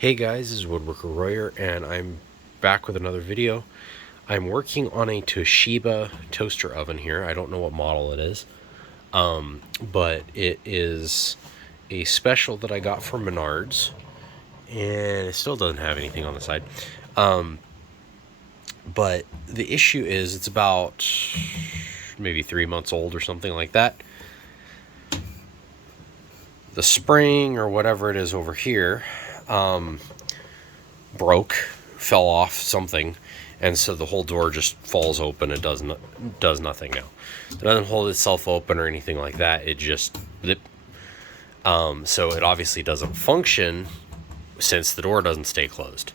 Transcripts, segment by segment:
Hey guys, this is Woodworker Royer, and I'm back with another video. I'm working on a Toshiba toaster oven here. I don't know what model it is, but it is a special that I got from Menards, and it still doesn't have anything on the side. But the issue is it's about maybe 3 months old or something like that. The spring or whatever it is over here broke, fell off something, and so the whole door just falls open. It does nothing now. It doesn't hold itself open or anything like that. It just so it obviously doesn't function since the door doesn't stay closed.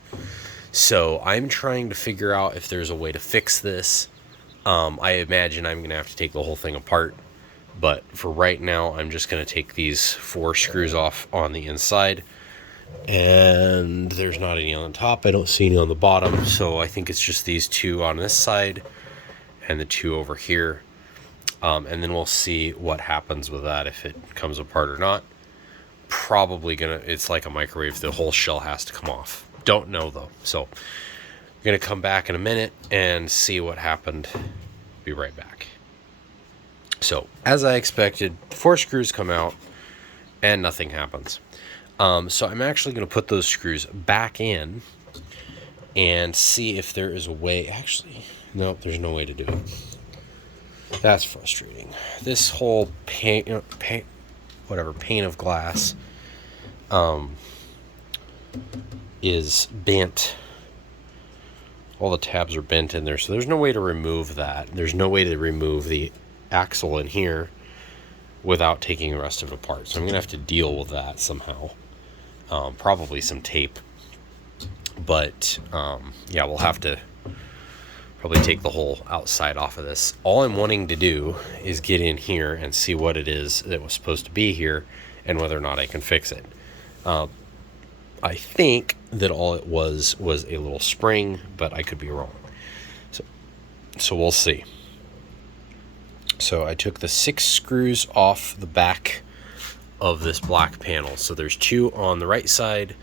So I'm trying to figure out if there's a way to fix this. I imagine I'm gonna have to take the whole thing apart, but for right now I'm just gonna take these 4 screws off on the inside, and there's not any on the top. I don't see any on the bottom, so I think it's just these 2 on this side and the 2 over here, and then we'll see what happens with that, if it comes apart or not. Probably gonna, it's like a microwave, the whole shell has to come off. Don't know though, so I'm gonna come back in a minute and see what happened. Be right back. So as I expected, 4 screws come out and nothing happens. So I'm actually going to put those screws back in and see if there is a way. Actually, nope, there's no way to do it. That's frustrating. This whole pane of glass is bent. All the tabs are bent in there, so there's no way to remove that. There's no way to remove the axle in here without taking the rest of it apart. So I'm going to have to deal with that somehow. Probably some tape, but yeah, we'll have to probably take the whole outside off of this. All I'm wanting to do is get in here and see what it is that was supposed to be here and whether or not I can fix it. I think that all it was a little spring, but I could be wrong. So we'll see. So I took the 6 screws off the back of this black panel. So there's 2 on the right side,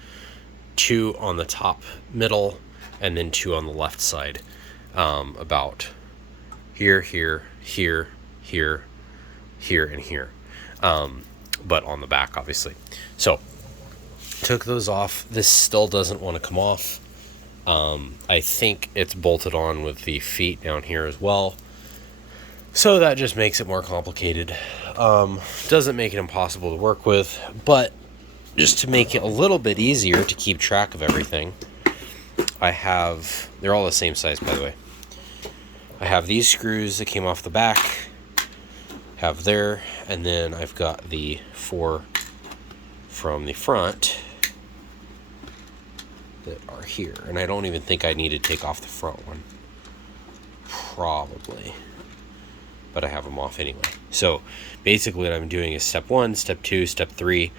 2 on the top middle, and then 2 on the left side. About here, here, here, here, here, and here. But on the back, obviously. So took those off. This still doesn't want to come off. I think it's bolted on with the feet down here as well. So that just makes it more complicated. Doesn't make it impossible to work with, but just to make it a little bit easier to keep track of everything, they're all the same size, by the way. I have these screws that came off the back, have there, and then I've got the 4 from the front that are here. And I don't even think I need to take off the front one. Probably. But I have them off anyway. So basically what I'm doing is step 1, step 2, step 3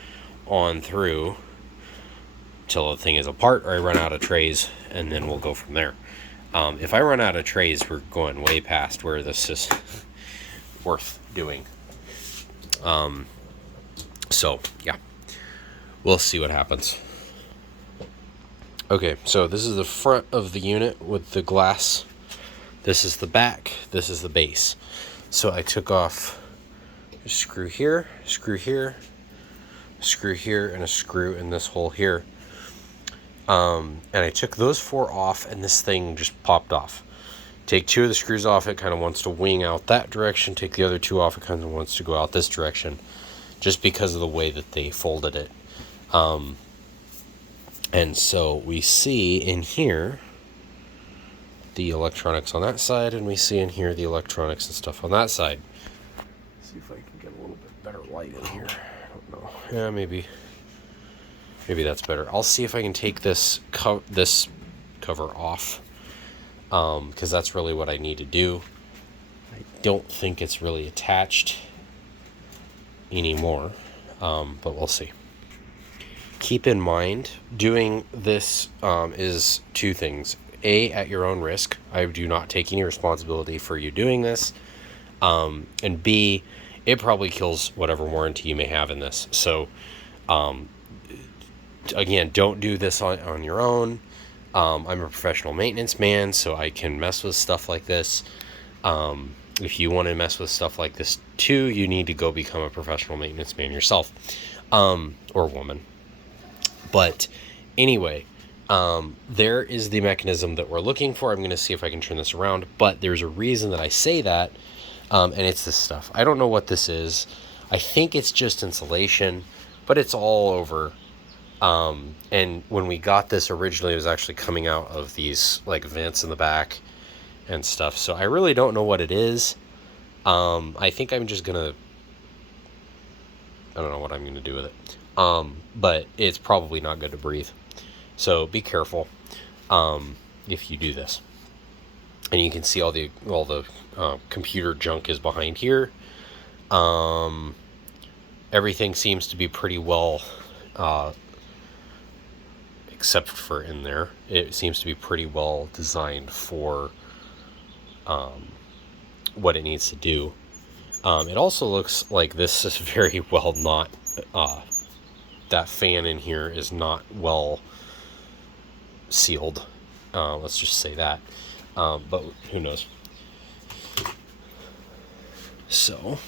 on through till the thing is apart, or I run out of trays, and then we'll go from there. If I run out of trays, we're going way past where this is worth doing. So yeah, we'll see what happens. Okay, so this is the front of the unit with the glass. This is the back. This is the base. So I took off a screw here, screw here, screw here, and a screw in this hole here. And I took those 4 off, and this thing just popped off. Take 2 of the screws off, it kind of wants to wing out that direction. Take the other 2 off, it kind of wants to go out this direction, just because of the way that they folded it. And so we see in here the electronics on that side, and we see in here the electronics and stuff on that side. Let's see if I can get a little bit better light in here. I don't know. Yeah, maybe that's better. I'll see if I can take this cover off, because that's really what I need to do. I don't think it's really attached anymore, but we'll see. Keep in mind, doing this is 2 things. A, at your own risk. I do not take any responsibility for you doing this. And B, it probably kills whatever warranty you may have in this. So again, don't do this on your own. I'm a professional maintenance man, so I can mess with stuff like this. If you want to mess with stuff like this too, you need to go become a professional maintenance man yourself, or woman. But anyway, there is the mechanism that we're looking for. I'm going to see if I can turn this around, but there's a reason that I say that, and it's this stuff. I don't know what this is. I think it's just insulation, but it's all over. And when we got this originally, it was actually coming out of these like vents in the back and stuff. So I really don't know what it is. I think I'm just gonna, I don't know what I'm gonna do with it. But it's probably not good to breathe. So be careful, if you do this. And you can see all the computer junk is behind here. Everything seems to be pretty well, except for in there. It seems to be pretty well designed for what it needs to do. It also looks like this is very well not, that fan in here is not well sealed. Let's just say that. But who knows? So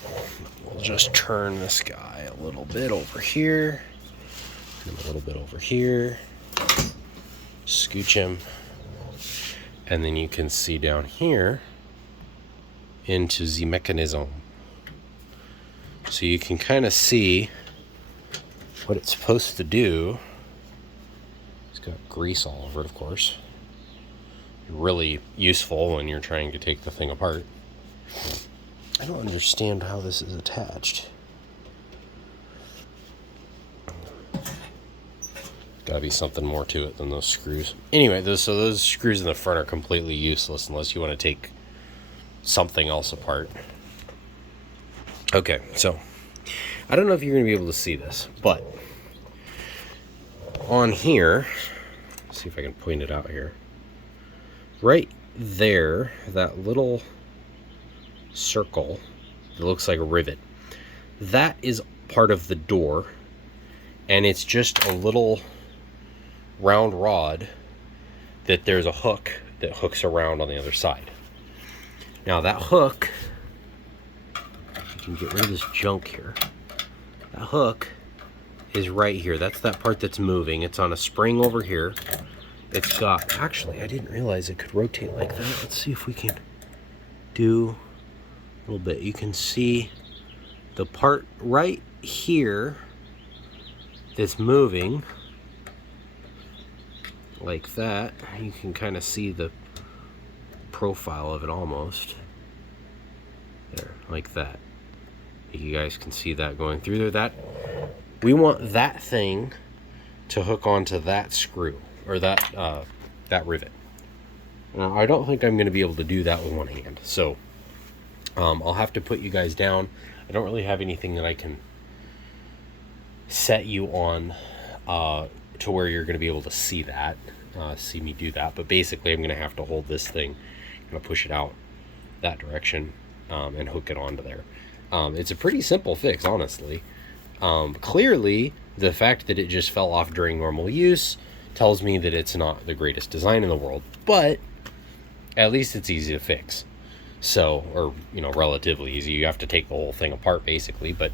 we'll just turn this guy a little bit over here and a little bit over here. Scooch him. And then you can see down here into the mechanism. So you can kind of see what it's supposed to do. It's got grease all over it, of course. Really useful when you're trying to take the thing apart. I don't understand how this is attached. Gotta be something more to it than those screws. Anyway, those screws in the front are completely useless unless you want to take something else apart. Okay, so I don't know if you're going to be able to see this, but on here, let's see if I can point it out here. Right there, that little circle that looks like a rivet, that is part of the door, and it's just a little round rod that there's a hook that hooks around on the other side. Now that hook, you can get rid of this junk here. That hook is right here. That's that part that's moving. It's on a spring over here. It's got, actually, I didn't realize it could rotate like that. Let's see if we can do a little bit. You can see the part right here that's moving like that. You can kind of see the profile of it almost. There, like that. You guys can see that going through there. That, we want that thing to hook onto that screw, or that rivet. Now, I don't think I'm going to be able to do that with one hand, so I'll have to put you guys down. I don't really have anything that I can set you on to where you're going to be able to see that, see me do that. But basically, I'm going to have to hold this thing, kind of push it out that direction, and hook it onto there. It's a pretty simple fix, honestly. Clearly, the fact that it just fell off during normal use tells me that it's not the greatest design in the world, but at least it's easy to fix. So, or, you know, relatively easy. You have to take the whole thing apart, basically, but,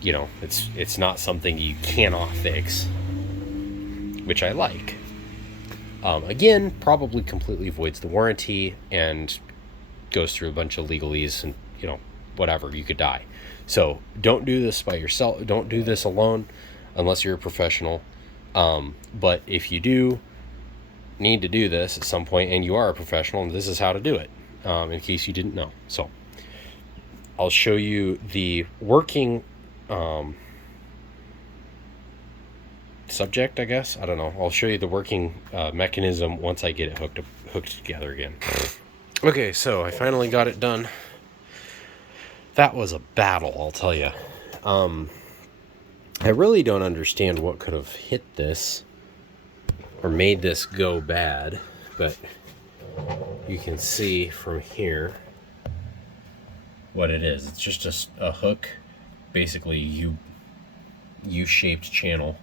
you know, it's not something you cannot fix, which I like. Again, probably completely voids the warranty and goes through a bunch of legalese and, you know, whatever, you could die. So don't do this by yourself. Don't do this alone unless you're a professional. But if you do need to do this at some point and you are a professional, this is how to do it, in case you didn't know. So I'll show you the working subject, I guess. I don't know. I'll show you the working mechanism once I get it hooked together again. Okay, so I finally got it done. That was a battle, I'll tell you. I really don't understand what could have hit this or made this go bad, but you can see from here what it is. It's just a hook. Basically, you U-shaped channel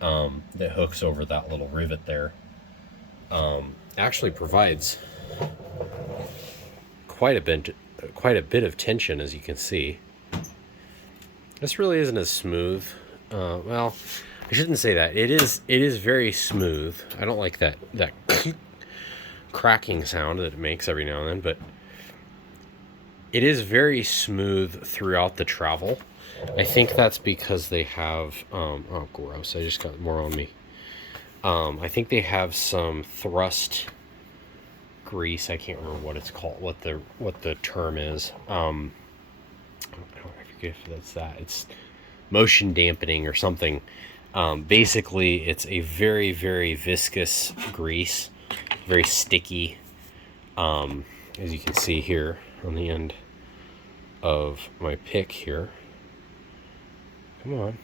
that hooks over that little rivet there actually provides quite a bit of tension, as you can see. This really isn't as smooth. Well, I shouldn't say that. It is very smooth. I don't like that cracking sound that it makes every now and then, but it is very smooth throughout the travel. I think that's because they have oh gross, I just got more on me. I think they have some thrust grease. I can't remember what it's called, what the term is. I forget if that's that. It's motion dampening or something. Basically, it's a very, very viscous grease, very sticky. As you can see here on the end of my pick here. Come on.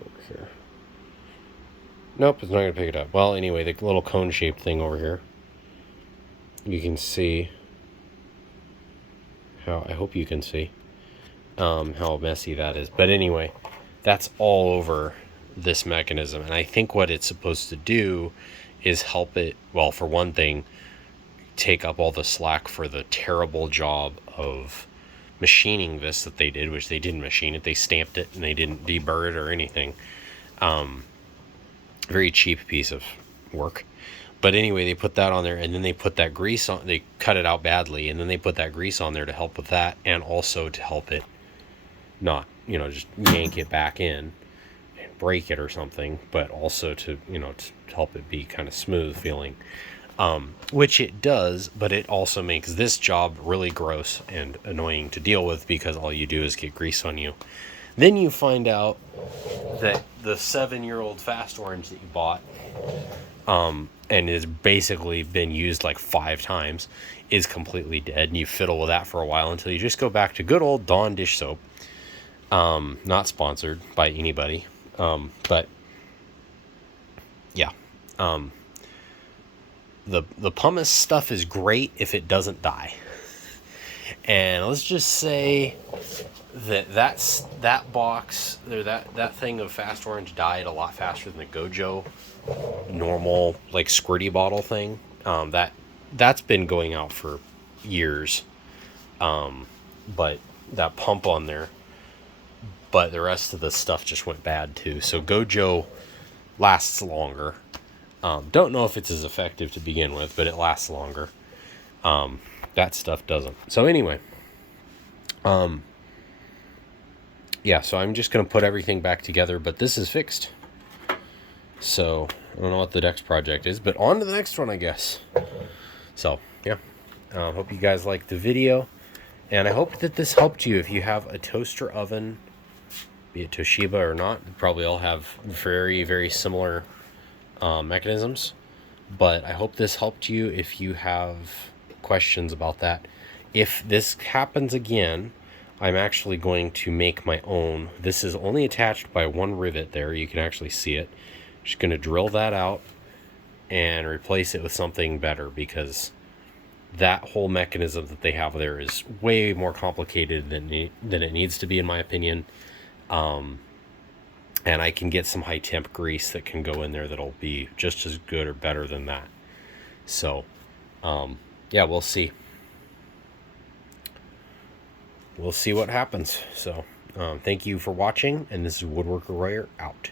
Over here. Nope, it's not going to pick it up. Well, anyway, the little cone-shaped thing over here. You can see how, I hope you can see how messy that is. But anyway, that's all over this mechanism. And I think what it's supposed to do is help it, well, for one thing, take up all the slack for the terrible job of machining this that they did, which they didn't machine it. They stamped it and they didn't deburr it or anything. Very cheap piece of work. But anyway, they put that on there, and then they put that grease on. They cut it out badly, and then they put that grease on there to help with that, and also to help it not, just yank it back in and break it or something, but also to, to help it be kind of smooth feeling. Which it does, but it also makes this job really gross and annoying to deal with because all you do is get grease on you. Then you find out that the 7-year-old Fast Orange that you bought, and has basically been used like 5 times, is completely dead, and you fiddle with that for a while until you just go back to good old Dawn dish soap. Not sponsored by anybody, but yeah. The pumice stuff is great if it doesn't die. And let's just say that box there, that thing of Fast Orange died a lot faster than the Gojo normal like squirty bottle thing. That's been going out for years. But that pump on there, but the rest of the stuff just went bad too. So Gojo lasts longer. Don't know if it's as effective to begin with, but it lasts longer. That stuff doesn't. So anyway, yeah, so I'm just going to put everything back together, but this is fixed. So I don't know what the next project is, but on to the next one, I guess. So, yeah, hope you guys liked the video, and I hope that this helped you. If you have a toaster oven, be it Toshiba or not, they probably all have very, very similar mechanisms, but I hope this helped you if you have questions about that. If this happens again, I'm actually going to make my own. This is only attached by one rivet there. You can actually see it. Just going to drill that out and replace it with something better, because that whole mechanism that they have there is way more complicated than it needs to be, in my opinion. And I can get some high temp grease that can go in there that'll be just as good or better than that. So, yeah, we'll see. We'll see what happens. So, thank you for watching, and this is Woodworker Royer out.